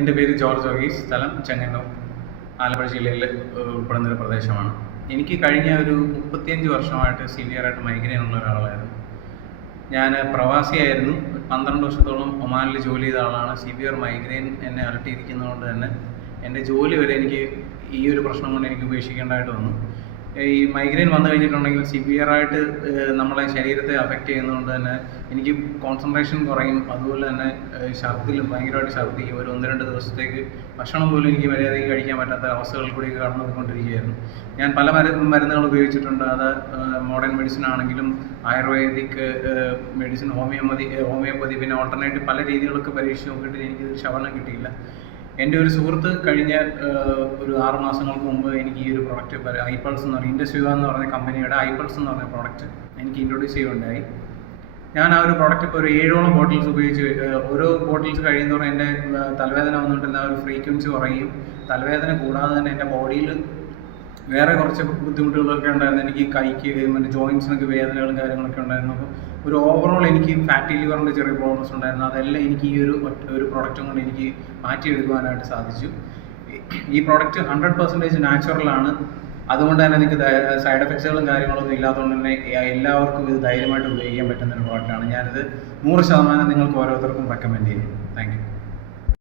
എൻ്റെ പേര് ജോർജ് വർഗീസ്. സ്ഥലം ചെങ്ങന്നൂർ, ആലപ്പുഴ ജില്ലയിൽ ഉൾപ്പെടുന്നൊരു പ്രദേശമാണ്. എനിക്ക് കഴിഞ്ഞ ഒരു 35 വർഷമായിട്ട് സിവിയറായിട്ട് മൈഗ്രെയിൻ ഉള്ള ഒരാളായിരുന്നു. ഞാൻ പ്രവാസിയായിരുന്നു. 12 വർഷത്തോളം ഒമാനിൽ ജോലി ചെയ്ത ആളാണ്. സിവിയർ മൈഗ്രെയിൻ എന്നെ അലട്ടിയിരിക്കുന്നതുകൊണ്ട് തന്നെ എൻ്റെ ജോലി വരെ എനിക്ക് ഈ ഒരു പ്രശ്നം കൊണ്ട് എനിക്ക് ഉപേക്ഷിക്കേണ്ടതായിട്ട് വന്നു. ഈ മൈഗ്രെയിൻ വന്നു കഴിഞ്ഞിട്ടുണ്ടെങ്കിൽ സിവിയറായിട്ട് നമ്മളെ ശരീരത്തെ അഫക്റ്റ് ചെയ്യുന്നതുകൊണ്ട് തന്നെ എനിക്ക് കോൺസെൻട്രേഷൻ കുറയും. അതുപോലെ തന്നെ ഛർദ്ദിലും ഭയങ്കരമായിട്ട് ഛർദ്ദിക്കും. ഒരു 1-2 ദിവസത്തേക്ക് ഭക്ഷണം പോലും എനിക്ക് മര്യാദയ്ക്ക് കഴിക്കാൻ പറ്റാത്ത അവസ്ഥകളിൽ കൂടിയൊക്കെ കടന്നു പോയിക്കൊണ്ടിരിക്കുകയായിരുന്നു. ഞാൻ പല മരുന്നുകൾ ഉപയോഗിച്ചിട്ടുണ്ട്. അത് മോഡേൺ മെഡിസിൻ ആണെങ്കിലും ആയുർവേദിക് മെഡിസിൻ, ഹോമിയോപ്പതി, പിന്നെ ഓൾട്ടർനേറ്റീവ് പല രീതികളൊക്കെ പരീക്ഷിച്ച് നോക്കിയിട്ട് എനിക്കൊരു ശമനം കിട്ടിയില്ല. എൻ്റെ ഒരു സുഹൃത്ത് കഴിഞ്ഞ ഒരു 6 മാസങ്ങൾക്ക് മുമ്പ് എനിക്ക് ഈ ഒരു പ്രോഡക്റ്റ് ഐപൾസ് എന്ന് പറഞ്ഞ ഇൻഡസ്വിവ എന്ന് പറഞ്ഞ കമ്പനിയുടെ ഐപൾസ് എന്ന് പറഞ്ഞ പ്രോഡക്റ്റ് എനിക്ക് ഇൻട്രൊഡ്യൂസ് ചെയ്യുകയുണ്ടായി. ഞാൻ ആ ഒരു പ്രോഡക്റ്റ് ഇപ്പോൾ ഒരു 7ഓളം ബോട്ടിൽസ് ഉപയോഗിച്ച് ഓരോ ബോട്ടിൽസ് കഴിയുന്നതോറും എൻ്റെ തലവേദന വന്നിട്ടുള്ള ഒരു ഫ്രീക്വൻസി കുറയും. തലവേദന കൂടാതെ തന്നെ എൻ്റെ ബോഡിയിൽ വേറെ കുറച്ച് ബുദ്ധിമുട്ടുകളൊക്കെ ഉണ്ടായിരുന്നു. എനിക്ക് കൈക്ക് മറ്റേ ജോയിൻസിനൊക്കെ വേദനകളും കാര്യങ്ങളൊക്കെ ഉണ്ടായിരുന്നു. അപ്പോൾ ഒരു ഓവറോൾ എനിക്ക് ഫാറ്റി ലിവറിൻ്റെ ചെറിയ പ്രോബ്ലംസ് ഉണ്ടായിരുന്നു. അതെല്ലാം എനിക്ക് ഈ ഒരു പ്രോഡക്റ്റും കൊണ്ട് എനിക്ക് മാറ്റിയെടുക്കുവാനായിട്ട് സാധിച്ചു. ഈ പ്രോഡക്റ്റ് 100% നാച്ചുറലാണ്. അതുകൊണ്ട് തന്നെ നിങ്ങൾക്ക് സൈഡ് എഫക്ട്സുകളും കാര്യങ്ങളൊന്നും ഇല്ലാത്തതുകൊണ്ട് തന്നെ എല്ലാവർക്കും ഇത് ധൈര്യമായിട്ട് ഉപയോഗിക്കാൻ പറ്റുന്ന ഒരു പ്രോഡക്റ്റാണ്. ഞാനിത് 100% നിങ്ങൾക്ക് ഓരോരുത്തർക്കും റെക്കമെൻഡ് ചെയ്യും. Thank you.